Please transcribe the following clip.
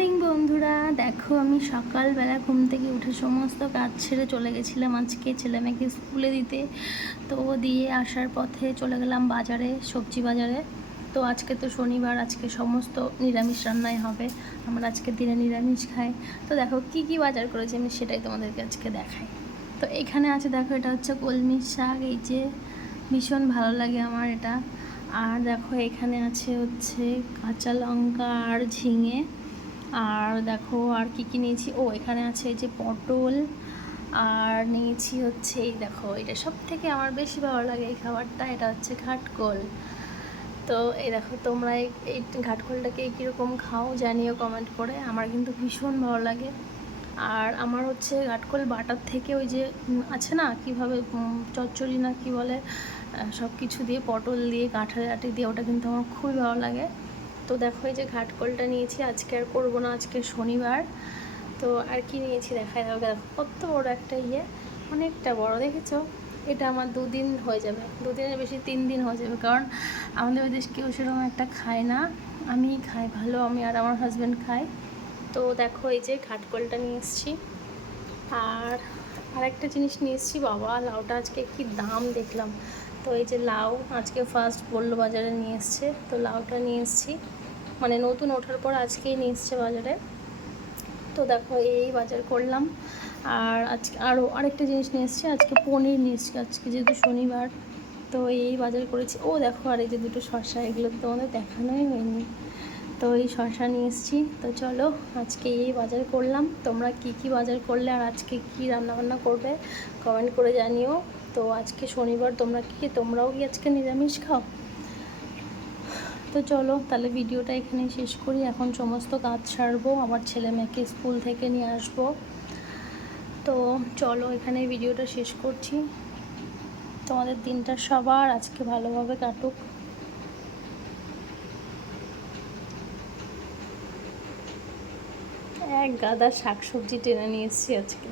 Morning বন্ধুরা। দেখো, আমি সকালবেলা ঘুম থেকে উঠে সমস্ত কাজ ছেড়ে চলে গেছিলাম আজকে ছেলে মেয়েকে স্কুলে দিতে। তো দিয়ে আসার পথে চলে গেলাম বাজারে, সবজি বাজারে। তো আজকে তো শনিবার, আজকে সমস্ত নিরামিষ রান্নাই হবে। আমরা আজকে দিনে নিরামিষ খাই। তো দেখো, কি কি বাজার করেছি আমি সেটাই তোমাদেরকে আজকে দেখাই। তো এখানে আছে, দেখো, এটা হচ্ছে কলমি শাক। এই যে, ভীষণ ভালো লাগে আমার এটা। আর দেখো, এখানে আছে হচ্ছে কাঁচা লঙ্কা আর ঝিঙে। আর দেখো, আর কি কি নিয়েছি? ও, এখানে আছে যে পটল, আর নিয়েছি হচ্ছে এই দেখো, এটা সব থেকে আমার বেশি ভালো লাগে এই খাবারটা, এটা হচ্ছে ঘাটকোল। তো এই দেখো, তোমরা এই ঘাটকোলটাকে কীরকম খাও জানিও কমেন্ট করে, আমার কিন্তু ভীষণ ভালো লাগে। আর আমার হচ্ছে ঘাটকোল বাটার থেকে ওই যে আছে না, কীভাবে চচ্চড়ি না কি বলে সব কিছু দিয়ে, পটল দিয়ে, কাঁঠালি আটি দিয়ে, ওটা কিন্তু আমার খুবই ভালো লাগে। তো দেখো এই যে ঘাটকোলটা নিয়েছি, আজকে আর করব না, আজকে শনিবার। তো আর কি নিয়েছি দেখাই দেখো দেখো কত বড় একটা ইয়ে অনেকটা বড়, দেখেছ? এটা আমার দুদিন হয়ে যাবে, দুদিনের বেশি তিন দিন হয়ে যাবে, কারণ আমাদের ওই দেশ কেউ সেরকম একটা খায় না। আমি খাই, ভালো, আমি আর আমার হাজব্যান্ড খাই। তো দেখো এই যে ঘাটকোলটা নিয়ে এসেছি। আর আর একটা জিনিস নিয়ে এসেছি, বাবা, লাউটা আজকে কি দাম দেখলাম। তো এই যে লাউ আজকে ফার্স্ট বলল বাজারে নিয়ে এসছে, তো লাউটা নিয়ে এসেছি। মানে নতুন ওঠার পর আজকেই নিয়ে এসছে বাজারে। তো দেখো, এই বাজার করলাম। আর আজকে আরও আরেকটা জিনিস নিয়ে এসেছি, আজকে পনির নিয়ে এসেছি, আজকে যেহেতু শনিবার। তো এই বাজার করেছি। ও দেখো, আর এই যে দুটো শসা, এগুলো তো তোমাদের দেখানোই হয়নি। তো এই শসা নিয়ে এসেছি। তো চলো, আজকে এই বাজার করলাম। তোমরা কি কি বাজার করলে আর আজকে কি রান্নাবান্না করবে কমেন্ট করে জানিও। তো আজকে শনিবার, তোমরা কি, তোমরাও কি আজকে নিরামিষ খাও? তো চলো, তাহলে ভিডিওটা এখানে শেষ করি। এখন সমস্ত কাজ সারবো, আমার ছেলে মেয়েকে স্কুল থেকে নিয়ে আসব। তো চলো এখানে ভিডিওটা শেষ করছি। তোমাদের দিনটা সবার আজকে ভালোভাবে কাটুক। এক গাদা শাকসবজি টেনে নিয়ে আজকে।